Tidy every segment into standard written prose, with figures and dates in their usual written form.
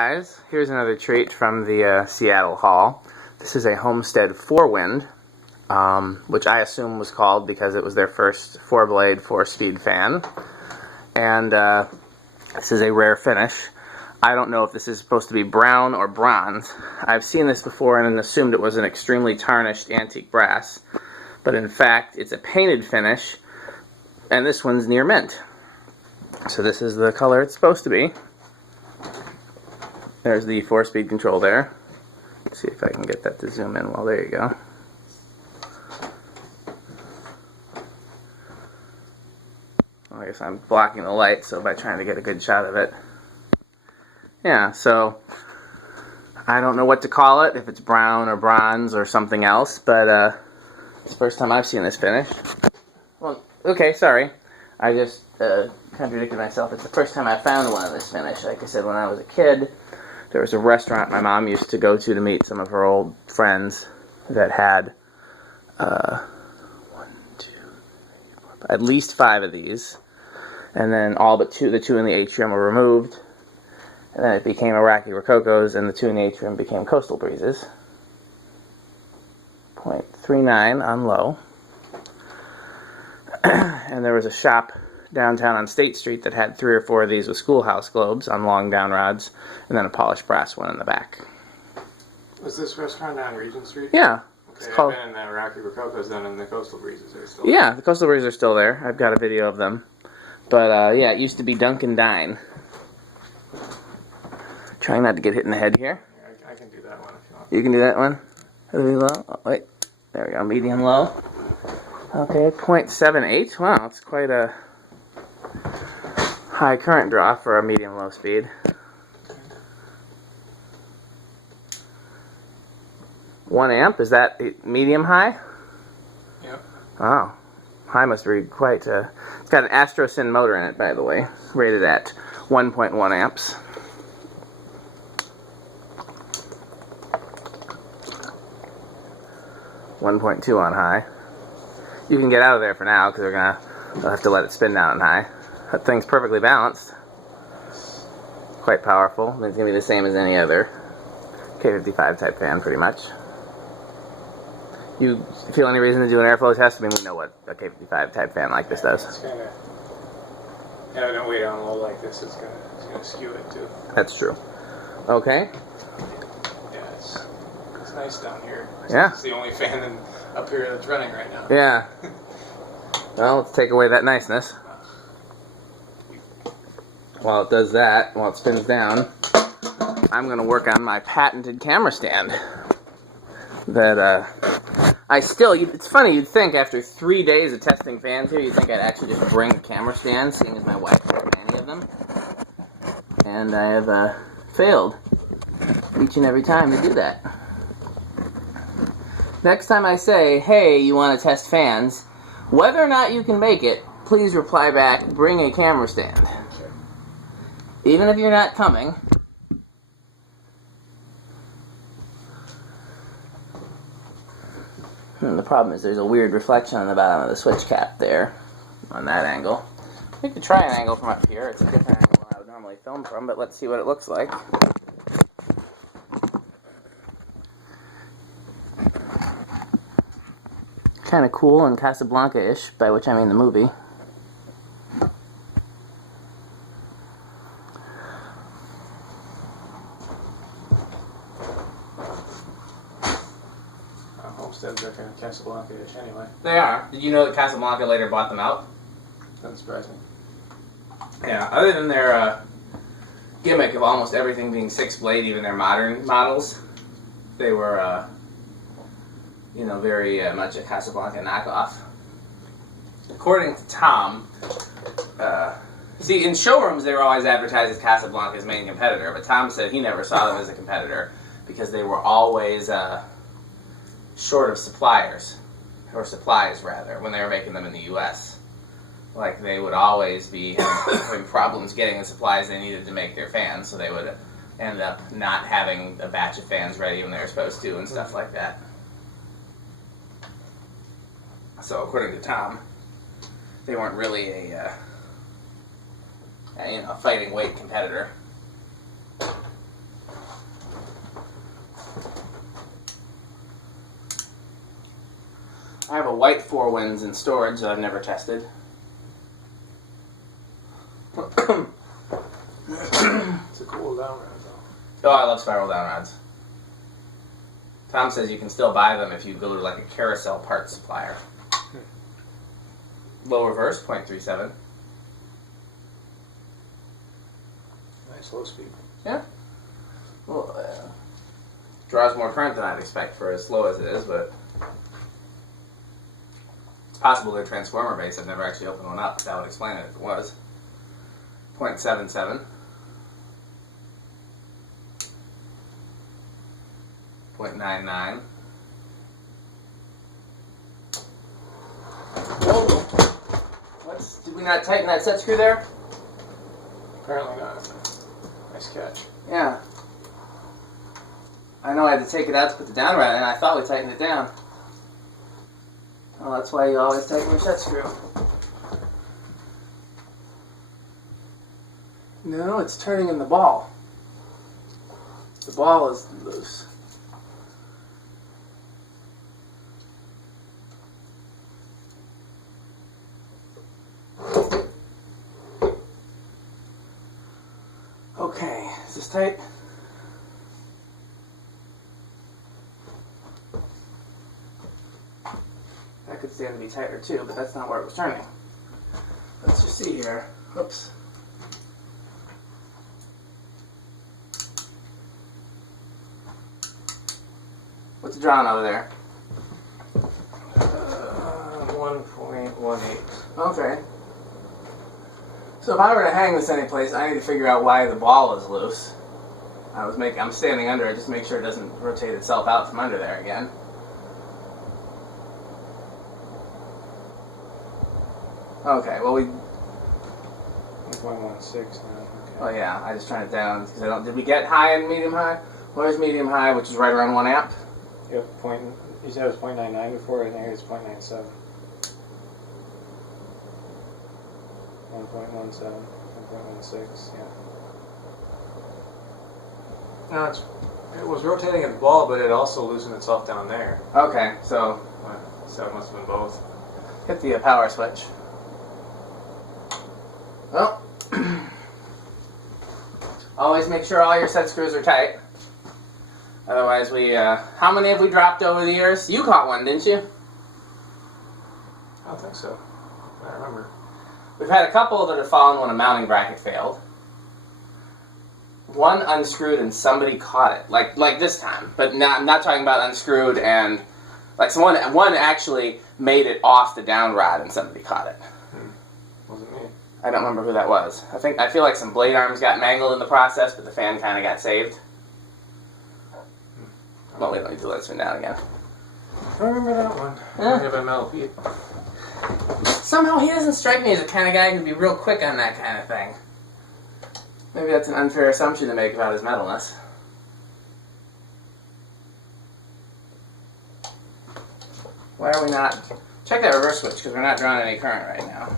Guys, here's another treat from the Seattle haul. This is a Homestead Fourwind, which I assume was called because it was their first 4-blade 4-speed fan. And this is a rare finish. I don't know if this is supposed to be brown or bronze. I've seen this before and assumed it was an extremely tarnished antique brass. But in fact, it's a painted finish, and this one's near mint. So this is the color it's supposed to be. There's the 4-speed control there. Let's see if I can get that to zoom in. Well, there you go. Well, I guess I'm blocking the light, so by trying to get a good shot of it. Yeah, so I don't know what to call it, if it's brown or bronze or something else, but it's the first time I've seen this finish. Well, okay, sorry. I just contradicted myself. It's the first time I found one of this finish. Like I said, when I was a kid, there was a restaurant my mom used to go to meet some of her old friends that had at least 5 of these. And then all but the two in the atrium were removed. And then it became Iraqi Rococo's, and the 2 in the atrium became Coastal Breezes. 0.39 on low. And there was a shop downtown on State Street that had 3 or 4 of these with schoolhouse globes on long down rods, and then a polished brass one in the back. Was this restaurant on Regent Street? Yeah. Okay, I've been in the Iraqi Rococo's then, and the Coastal Breezes are still there. Yeah, the Coastal Breezes are still there. I've got a video of them. But, yeah, it used to be Dunkin' Dine. Trying not to get hit in the head here. Yeah, I can do that one if you want. You can do that one? Low? Oh, wait. There we go. Medium low. Okay, 0.78. Wow, that's quite a high current draw for a medium low speed. 1 amp, is that medium high? Yep. Oh, high must be quite it's got an AstroSyn motor in it, by the way, rated at 1.1 amps. .2 on high. You can get out of there for now because we'll have to let it spin down on high. That thing's perfectly balanced. Quite powerful. It's going to be the same as any other K55 type fan, pretty much. You feel any reason to do an airflow test? I mean, we know what a K55 type fan like this does. It's kind of, having it way down low like this is going to skew it too. That's true. Okay. Yeah, it's nice down here. Yeah. It's the only fan up here that's running right now. Yeah. Well, let's take away that niceness. While it does that, while it spins down, I'm going to work on my patented camera stand. That, it's funny, you'd think after 3 days of testing fans here, you'd think I'd actually just bring a camera stand, seeing as my wife has many of them. And I have, failed each and every time to do that. Next time I say, hey, you want to test fans, whether or not you can make it, please reply back, bring a camera stand. Even if you're not coming. And the problem is there's a weird reflection on the bottom of the switch cap there, on that angle. We could try an angle from up here. It's a different angle than I would normally film from, but let's see what it looks like. Kind of cool and Casablanca-ish, by which I mean the movie. Homesteads are kind of Casablanca-ish anyway. They are. Did you know that Casablanca later bought them out? Doesn't surprise me. Yeah, other than their gimmick of almost everything being 6-blade, even their modern models, they were, very much a Casablanca knockoff. According to Tom, see, in showrooms they were always advertised as Casablanca's main competitor, but Tom said he never saw them as a competitor because they were always short of suppliers, or supplies rather, when they were making them in the U.S. Like, they would always be having problems getting the supplies they needed to make their fans, so they would end up not having a batch of fans ready when they were supposed to and stuff like that. So according to Tom, they weren't really a fighting weight competitor. I have a white Fourwinds in storage that I've never tested. It's a cool down rod though. Oh, I love spiral down rods. Tom says you can still buy them if you go to like a carousel parts supplier. Low reverse, 0.37. Nice low speed. Yeah. Well, draws more current than I'd expect for as slow as it is, but it's possible they're transformer based. I've never actually opened one up. That would explain it if it was. 0.77. 0.99. Whoa! Did we not tighten that set screw there? Apparently not. Nice catch. Yeah. I know I had to take it out to put the down rod in. I thought we tightened it down. Oh, that's why you always tighten your set screw. No, it's turning in the ball. The ball is loose. Okay, is this tight? That could stand to be tighter too, but that's not where it was turning. Let's just see here. Oops. What's it drawing over there? 1.18. Okay. So if I were to hang this anyplace, I need to figure out why the ball is loose. I'm standing under it just to make sure it doesn't rotate itself out from under there again. Okay, well 1.16 now. Okay. Oh yeah, I just turned it down because I don't. Did we get high and medium high? Where's medium high, which is right around 1 amp? Yep. You said it was 0.99 before. I think it was 0.97. 1.17, 1.16. Yeah. No, it was rotating at the ball, but it also loosened itself down there. Okay, so it must have been both. hit the power switch. Well, always make sure all your set screws are tight. Otherwise, how many have we dropped over the years? You caught one, didn't you? I don't think so. I remember. We've had a couple that have fallen when a mounting bracket failed. One unscrewed and somebody caught it, like this time. But I'm not talking about unscrewed and like one actually made it off the down rod and somebody caught it. Wasn't me. I don't remember who that was. I feel like some blade arms got mangled in the process, but the fan kind of got saved. Well, we don't need to let it spin down again. I remember that one. Yeah. I have a metal feet. Somehow he doesn't strike me as the kind of guy who'd be real quick on that kind of thing. Maybe that's an unfair assumption to make about his metalness. Why are we not... Check that reverse switch, because we're not drawing any current right now.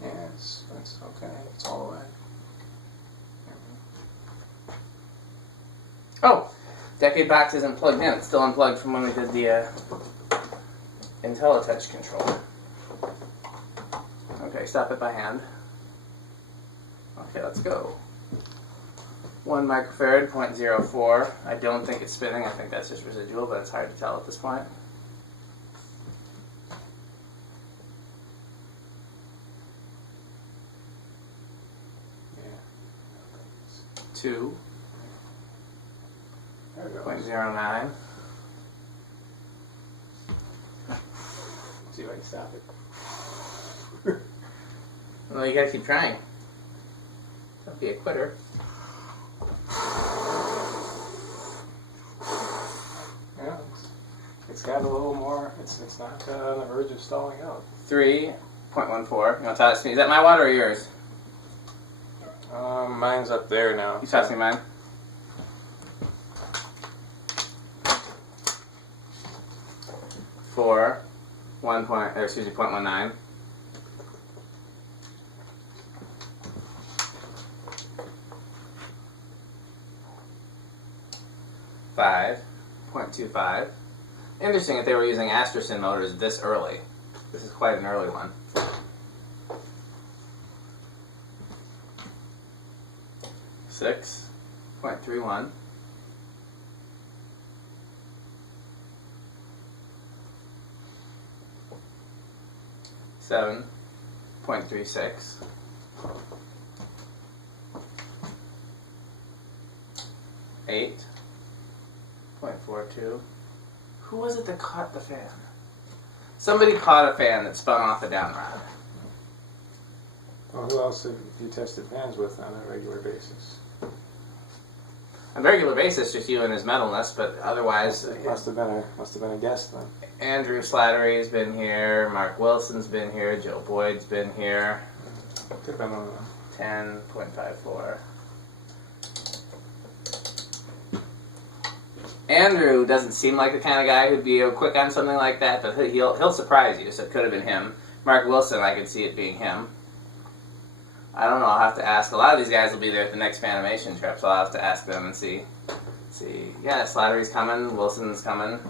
Yeah, it's okay. It's all the way. Oh! Decade box isn't plugged in. It's still unplugged from when we did the IntelliTouch controller. Okay, stop it by hand. Okay, let's go. 1 microfarad, 0.04. I don't think it's spinning. I think that's just residual, but it's hard to tell at this point. Yeah. 2. There it goes. 0.09. See if I can stop it. Well, you gotta keep trying. Don't be a quitter. Yeah, it's got a little more. It's not on the verge of stalling out. 3.14. You want to toss me? Is that my water or yours? Mine's up there now. You toss me mine. 4. 0.19. 5.25. Interesting that they were using Asterson motors this early. This is quite an early one. 6.31. 7.36. 8.42. Who was it that caught the fan? Somebody caught a fan that spun off the down rod. Well, who else have you tested fans with on a regular basis? On a regular basis, just you and his metalness, but otherwise... It must have been a guest then. Andrew Slattery's been here, Mark Wilson's been here, Joe Boyd's been here. Could have been one of them. 10.54. Andrew doesn't seem like the kind of guy who'd be quick on something like that, but he'll surprise you, so it could have been him. Mark Wilson, I could see it being him. I don't know, I'll have to ask. A lot of these guys will be there at the next Fanimation trip, so I'll have to ask them and see. Yeah, Slattery's coming, Wilson's coming.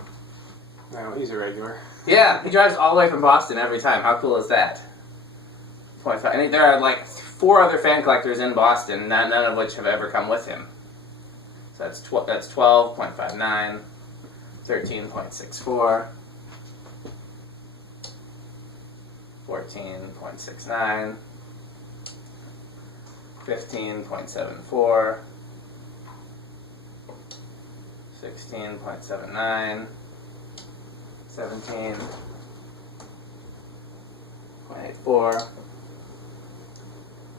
No, he's a regular. Yeah, he drives all the way from Boston every time. How cool is that? 0.5. I think there are like 4 other fan collectors in Boston, none of which have ever come with him. So that's 12.59, 13.64, 14.69, 15.74, 16.79, 17.84,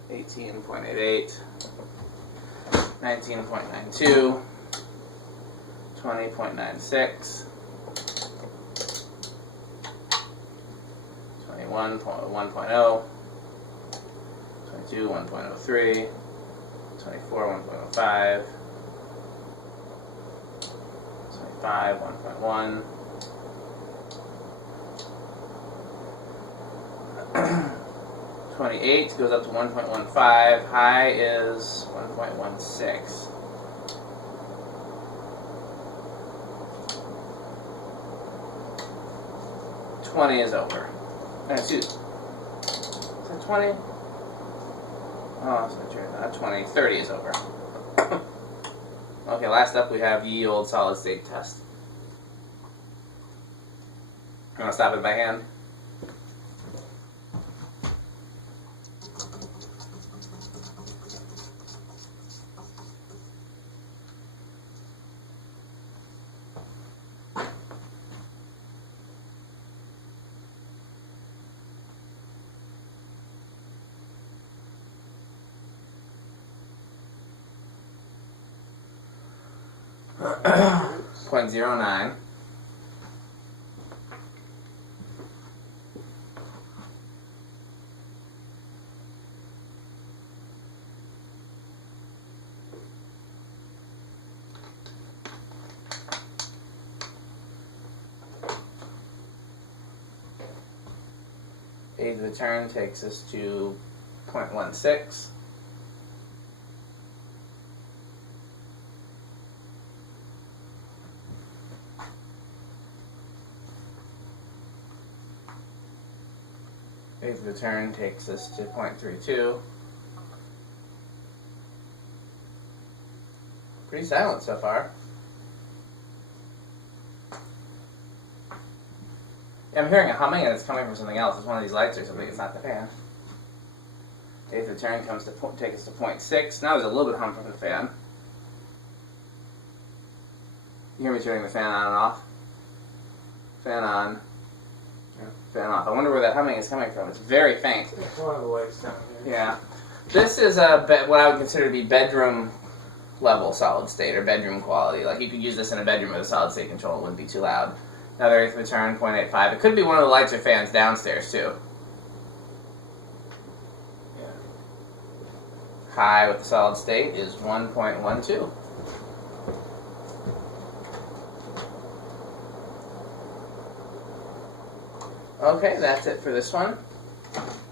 18.88, 19.92, 20.96, 21.1.0, 22, 1.03, 24, 1.05, 25, 1.1, 28 goes up to 1.15, high is 1.16. $20 is over. Excuse. Is that 20? Oh, that's not true. Not 20. 30 is over. Okay, last up we have ye old solid state test. You want to stop it by hand? .09. Age of the turn takes us to 0.16. Age of the turn takes us to 0.32. Pretty silent so far. Yeah, I'm hearing a humming and it's coming from something else. It's one of these lights or something. It's not the fan. Age of the turn comes to take us to 0.6. Now there's a little bit hum from the fan. You hear me turning the fan on and off? Fan on. Fan off. I wonder where that humming is coming from. It's very faint. It's one of the lights down here. Yeah. This is what I would consider to be bedroom level solid state or bedroom quality. Like you could use this in a bedroom with a solid state control. It wouldn't be too loud. Another eighth return, 0.85. It could be one of the lights or fans downstairs too. Yeah. High with the solid state is 1.12. Okay, that's it for this one.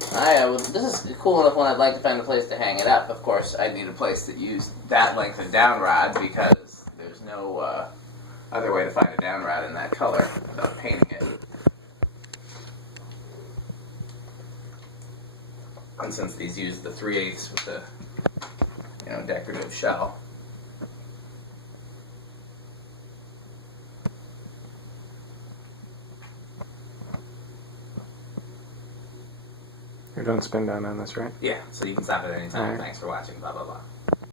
This is a cool enough one. I'd like to find a place to hang it up. Of course, I'd need a place that used that length of down rod because there's no other way to find a down rod in that color without painting it. And since these use the 3/8 with the decorative shell. You're doing spin down on this, right? Yeah, so you can stop at any time. Alright. Thanks for watching, blah blah blah.